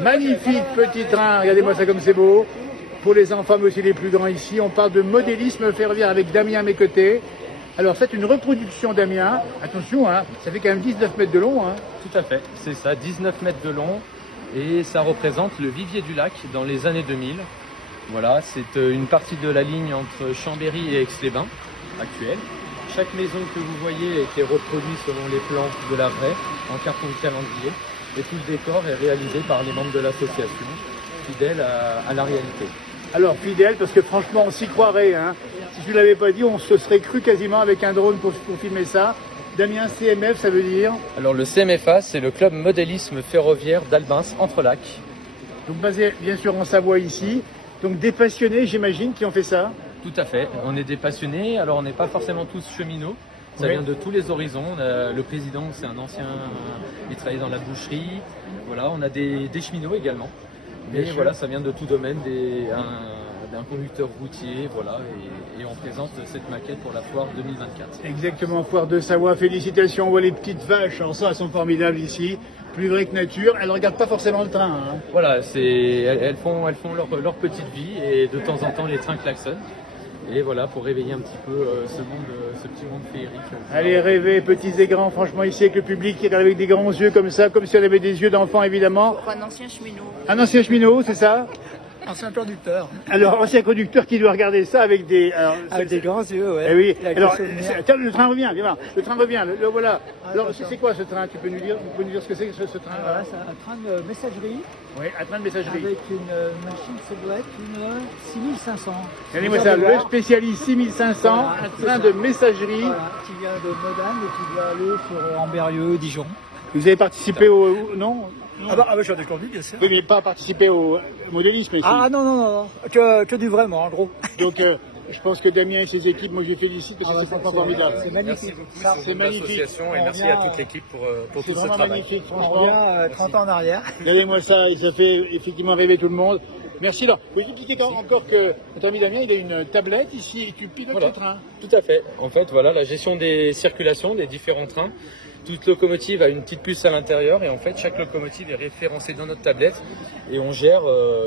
Magnifique petit train, regardez-moi ça comme c'est beau. Pour les enfants mais aussi les plus grands ici, on parle de modélisme ferroviaire avec Damien à mes côtés. Alors c'est une reproduction Damien, attention, hein, ça fait quand même 19 mètres de long. Hein. Tout à fait, c'est ça, 19 mètres de long et ça représente le Vivier du Lac dans les années 2000. Voilà, c'est une partie de la ligne entre Chambéry et Aix-les-Bains actuelle. Chaque maison que vous voyez a été reproduite selon les plans de la vraie en carton de calendrier et tout le décor est réalisé par les membres de l'association, fidèles à la réalité. Alors fidèle parce que franchement on s'y croirait. Hein. Si je ne l'avais pas dit, on se serait cru quasiment avec un drone pour filmer ça. Damien, CMF, ça veut dire? Alors le CMFA, c'est le club modélisme ferroviaire d'Albins, Entrelacs. Donc basé bien sûr en Savoie ici. Donc des passionnés, j'imagine, qui ont fait ça. Tout à fait, on est des passionnés, alors on n'est pas forcément tous cheminots. Ça vient de tous les horizons. Le président, c'est un ancien, il travaillait dans la boucherie. Voilà, on a des cheminots également. Mais voilà, ça vient de tout domaine, d'un conducteur routier, voilà, et on présente cette maquette pour la foire 2024. Exactement, foire de Savoie, félicitations, on voit les petites vaches, alors ça, elles sont formidables ici, plus vraies que nature, elles ne regardent pas forcément le train. Hein. Voilà, elles font leur petite vie et de temps en temps les trains klaxonnent. Et voilà, pour réveiller un petit peu ce petit monde féerique. Allez rêver, petits et grands, franchement ici avec le public qui est avec des grands yeux comme ça, comme si on avait des yeux d'enfant évidemment. Un ancien cheminot. Un ancien cheminot, c'est ça? Ancien conducteur. Alors, ancien conducteur qui doit regarder ça avec des... Alors, avec des grands yeux, ouais. Eh oui. Avec Alors, tiens, le train revient, viens voir. Le train revient, le voilà. Alors, c'est quoi ce train? Tu peux nous dire ce que c'est que ce train? Voilà, c'est un train de messagerie. Oui, un train de messagerie. Avec une machine, ça doit être une 6500. Regardez-moi ça, le spécialiste 6500, voilà, un train de messagerie. Voilà, qui vient de Modane et qui doit aller sur Amberieu, Dijon. Vous avez participé au... Non? Ah bah j'en ai conduit, bien sûr. Oui, mais pas participer au modélisme ici. Ah non. Que du vraiment, en gros. Donc, je pense que Damien et ses équipes, moi je les félicite parce que c'est franchement formidable. C'est magnifique. C'est magnifique. Et merci à toute l'équipe pour tout ce travail. Magnifique, On franchement. revient 30 ans en arrière. Regardez-moi ça, et ça fait effectivement rêver tout le monde. Merci. Alors, vous expliquer encore que notre ami Damien, il a une tablette ici et tu pilotes le train. Tout à fait. En fait, voilà, la gestion des circulations des différents trains. Toute locomotive a une petite puce à l'intérieur et en fait chaque locomotive est référencée dans notre tablette et on gère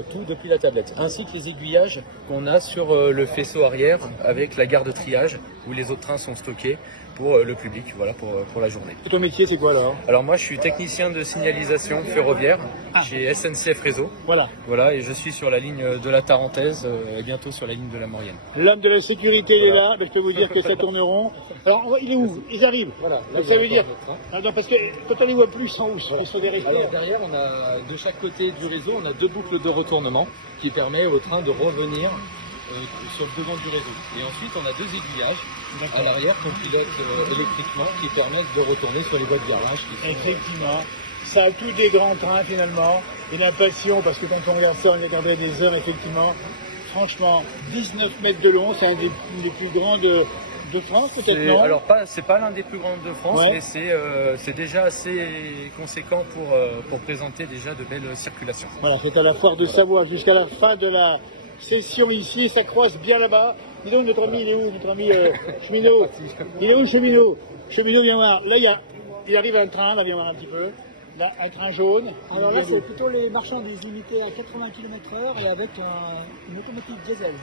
tout depuis la tablette. Ainsi que les aiguillages qu'on a sur le faisceau arrière avec la gare de triage où les autres trains sont stockés pour le public, voilà, pour la journée. Et ton métier c'est quoi alors? Alors moi je suis technicien de signalisation ferroviaire chez SNCF Réseau. Voilà, et je suis sur la ligne de la Tarentaise et bientôt sur la ligne de la Maurienne. L'homme de la sécurité il est là, je peux vous dire que ça tourne rond. Alors il est où? Ils arrivent. Voilà. Donc ça veut dire... Non, parce que quand on les voit plus, ils sont où? Ils sont derrière. Alors derrière, on a de chaque côté du réseau, on a deux boucles de retournement qui permet au train de revenir sur le devant du réseau. Et ensuite, on a deux aiguillages à l'arrière qu'on pilote électriquement qui permettent de retourner sur les voies de garage. Effectivement. Ça a tous des grands trains finalement. Et la passion, parce que quand on regarde ça, on regarderait des heures effectivement. Franchement, 19 mètres de long, c'est une des plus grandes de France peut-être, non? Alors c'est pas l'un des plus grands de France, mais c'est déjà assez conséquent pour présenter déjà de belles circulations. Voilà, c'est à la foire de Savoie jusqu'à la fin de la session ici, ça croise bien là-bas. Dis donc, notre ami, il est où, notre ami cheminot? Il est où le cheminot? Cheminot, viens voir. Là, il arrive un train, là, viens voir un petit peu. Là, un train jaune. Alors là, c'est plutôt les marchandises limitées à 80 km/h et avec une automatique diesel.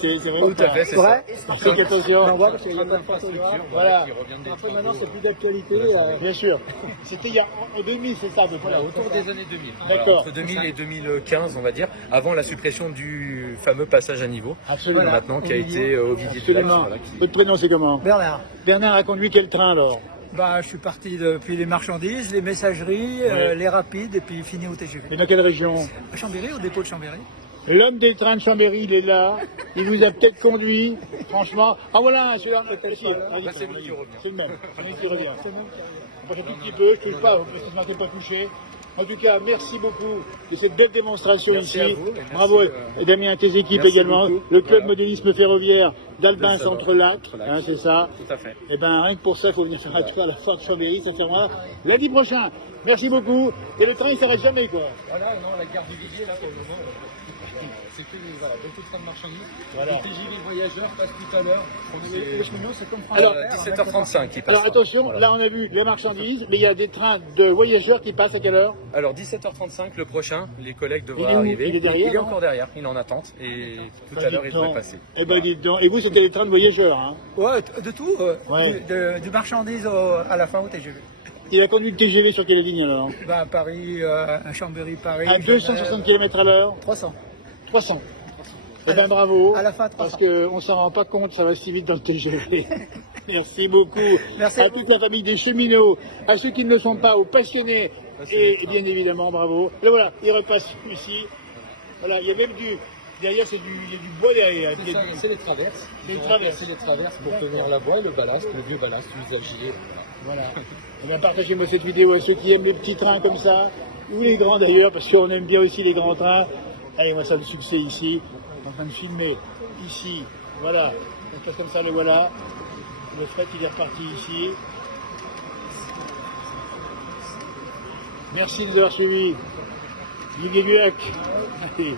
C'est vraiment tout à fait, c'est vrai. Faites attention. On voit parce qu'il y a pas de photographe. Voilà. Après maintenant c'est plus d'actualité. Bien sûr. C'était il y a en 2000, c'est ça à peu près. Voilà, autour des années 2000. D'accord. Voilà, entre 2000 et 2015, on va dire, avant la suppression du fameux passage à niveau. Absolument. Maintenant qui a été au Vivier du Lac. Absolument. Votre prénom c'est comment? Bernard. Bernard a conduit quel train alors? Bah, je suis parti depuis les marchandises, les messageries, les rapides et puis fini au TGV. Et dans quelle région? À Chambéry, au dépôt de Chambéry. L'homme des trains de Chambéry, il est là. Il vous a peut-être conduit. Franchement. Ah voilà, celui-là. C'est lui qui revient. C'est le même. C'est lui qui revient. Moi, j'ai un tout petit peu, je ne touche pas, parce que je ne m'en pas touché. En tout cas, merci beaucoup de cette belle démonstration merci ici. À vous, bravo, et Damien, tes équipes merci également. Beaucoup. Le club modélisme ferroviaire d'Albin Centre-Lac, Centre-Lac. hein, c'est ça. Tout à fait. Et ben rien que pour ça, il faut venir faire un tour à la foire de Chambéry, ça fermera lundi prochain. Merci beaucoup. Et le train, il s'arrête jamais, quoi. Voilà, non, la gare du Vivier, là, pour le moment, c'est que voilà, beaucoup de trains de marchandises. Voilà. Le TGV voyageurs passe tout à l'heure. Les cheminots, c'est comme Alors, 17h35 qui passe. Alors attention, là on a vu les marchandises, mais il y a des trains de voyageurs qui passent à quelle heure? Alors 17h35, le prochain, les collègues Il est devraient où? arriver. Il est derrière, Il est non encore derrière, il est en attente et tout Bah, à l'heure il dites devrait donc. passer. Eh ben dites donc. Et vous, c'était les trains de voyageurs, hein? Ouais, de tout, Ouais. du marchandise à la fin au TGV. Il a conduit le TGV sur quelle ligne alors? Ben, Paris, Chambéry, Paris. À 260 km à l'heure? 300. 300. Eh bien bravo, à la fin, 300. parce qu'on ne s'en rend pas compte, ça va si vite dans le TGV. Merci beaucoup Merci à à vous. toute la famille des cheminots, à ceux qui ne le sont pas, aux passionnés, et bien évidemment bravo. Et voilà, il repasse ici. Voilà, il y a même du... Derrière, il y a du bois derrière. Il y a du- C'est les traverses. C'est les Ils ont traverses. remplacé les traverses pour tenir la voie et le ballast, le vieux ballast usagier. Voilà. Eh bien, partagez-moi cette vidéo à ceux qui aiment les petits trains comme ça, ou les grands d'ailleurs, parce qu'on aime bien aussi les grands trains. Allez, moi ça le succès ici, en train de filmer ici, voilà, on passe comme ça, le voilà. Le fret il est reparti ici. Merci de nous avoir suivis. Vive les Gulac. Allez.